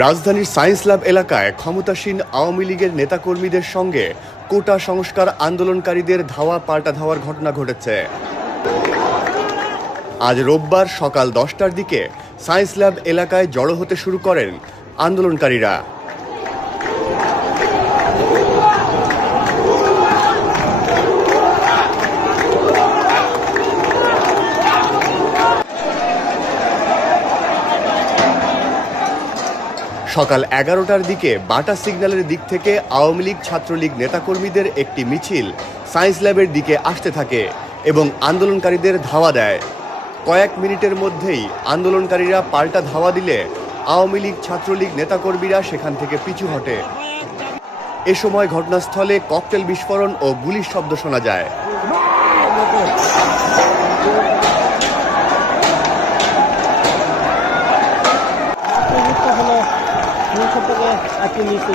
রাজধানীর science lab এলাকায় ক্ষমতাসীন আওয়ামী লীগের নেতাকর্মীদের সঙ্গে কোটা সংস্কার আন্দোলনকারীদের ধাওয়া পাল্টা ধাওয়ার ঘটনা ঘটেছে। আজ রোববার সকাল দশটার দিকে সায়েন্স ল্যাব এলাকায় জড়ো হতে শুরু করেন আন্দোলনকারীরা। সকাল এগারোটার দিকে বাটা সিগন্যালের দিক থেকে আওয়ামী লীগ ছাত্রলীগ নেতাকর্মীদের একটি মিছিল সায়েন্স ল্যাবের দিকে আসতে থাকে এবং আন্দোলনকারীদের ধাওয়া দেয়। কয়েক মিনিটের মধ্যেই আন্দোলনকারীরা পাল্টা ধাওয়া দিলে আওয়ামী লীগ ছাত্রলীগ নেতাকর্মীরা সেখান থেকে পিছু হটে। এ সময় ঘটনাস্থলে ককটেল বিস্ফোরণ ও গুলির শব্দ শোনা যায়। সব থেকে একটু